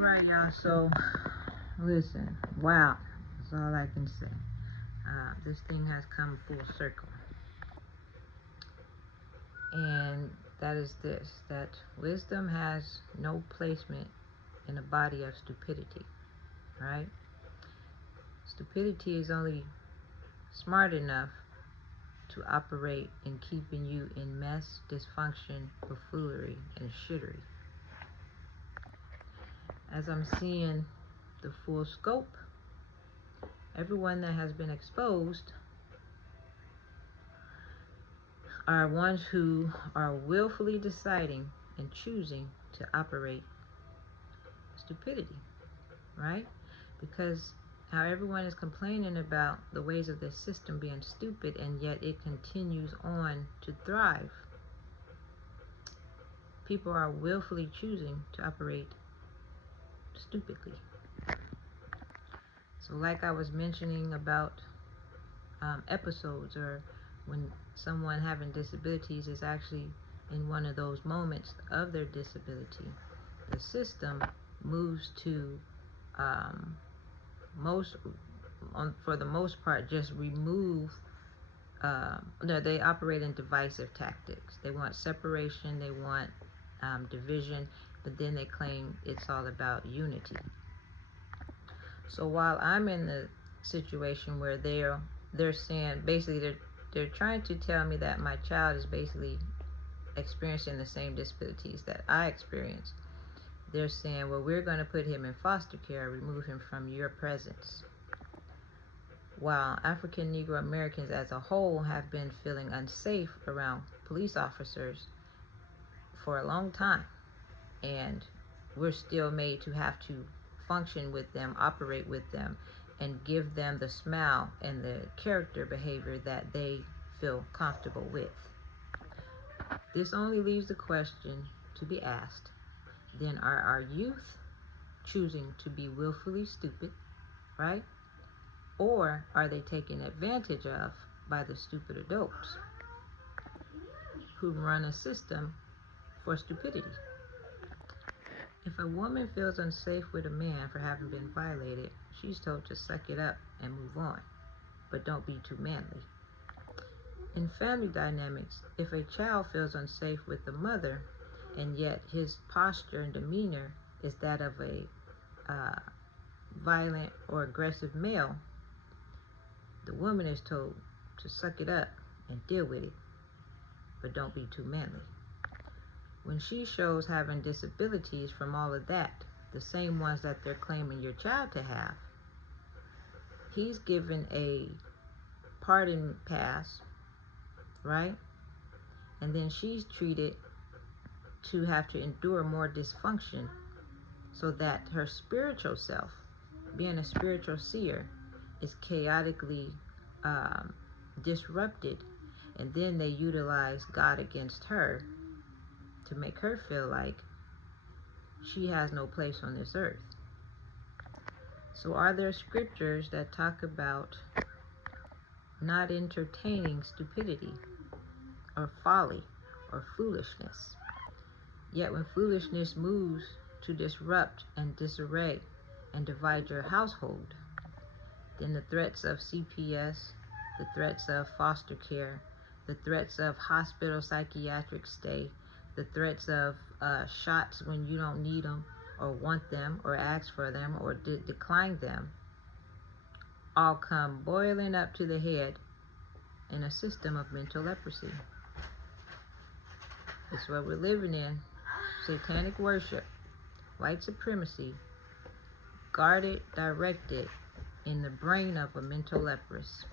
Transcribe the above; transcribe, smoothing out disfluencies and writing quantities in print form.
Alright, y'all, so listen, wow, that's all I can say. This thing has come full circle. And that is this, that wisdom has no placement in a body of stupidity, right? Stupidity is only smart enough to operate in keeping you in mess, dysfunction, buffoonery, and shittery. As I'm seeing the full scope, everyone that has been exposed are ones who are willfully deciding and choosing to operate stupidity, right? Because how everyone is complaining about the ways of this system being stupid, and yet it continues on to thrive. People are willfully choosing to operate stupidly. So like I was mentioning about episodes, or when someone having disabilities is actually in one of those moments of their disability, the system moves to for the most part, just remove. No, they operate in divisive tactics. They want separation, they want division, but then they claim it's all about unity. So while I'm in the situation where they're saying, basically they're trying to tell me that my child is basically experiencing the same disabilities that I experienced. They're saying, well, we're going to put him in foster care, remove him from your presence. While African Negro Americans as a whole have been feeling unsafe around police officers for a long time, and we're still made to have to function with them, operate with them, and give them the smile and the character behavior that they feel comfortable with. This only leaves the question to be asked, then are our youth choosing to be willfully stupid, right? Or are they taken advantage of by the stupid adults who run a system for stupidity? If a woman feels unsafe with a man for having been violated, she's told to suck it up and move on, but don't be too manly. In family dynamics, if a child feels unsafe with the mother, and yet his posture and demeanor is that of a violent or aggressive male, the woman is told to suck it up and deal with it, but don't be too manly. When she shows having disabilities from all of that, the same ones that they're claiming your child to have, he's given a pardon pass, right? And then she's treated to have to endure more dysfunction so that her spiritual self, being a spiritual seer, is chaotically disrupted, and then they utilize God against her to make her feel like she has no place on this earth. So are there scriptures that talk about not entertaining stupidity or folly or foolishness? Yet when foolishness moves to disrupt and disarray and divide your household, then the threats of CPS, the threats of foster care, the threats of hospital psychiatric stay, the threats of shots when you don't need them or want them or ask for them or decline them, all come boiling up to the head in a system of mental leprosy. It's what we're living in. Satanic worship, white supremacy, guarded, directed in the brain of a mental leprous.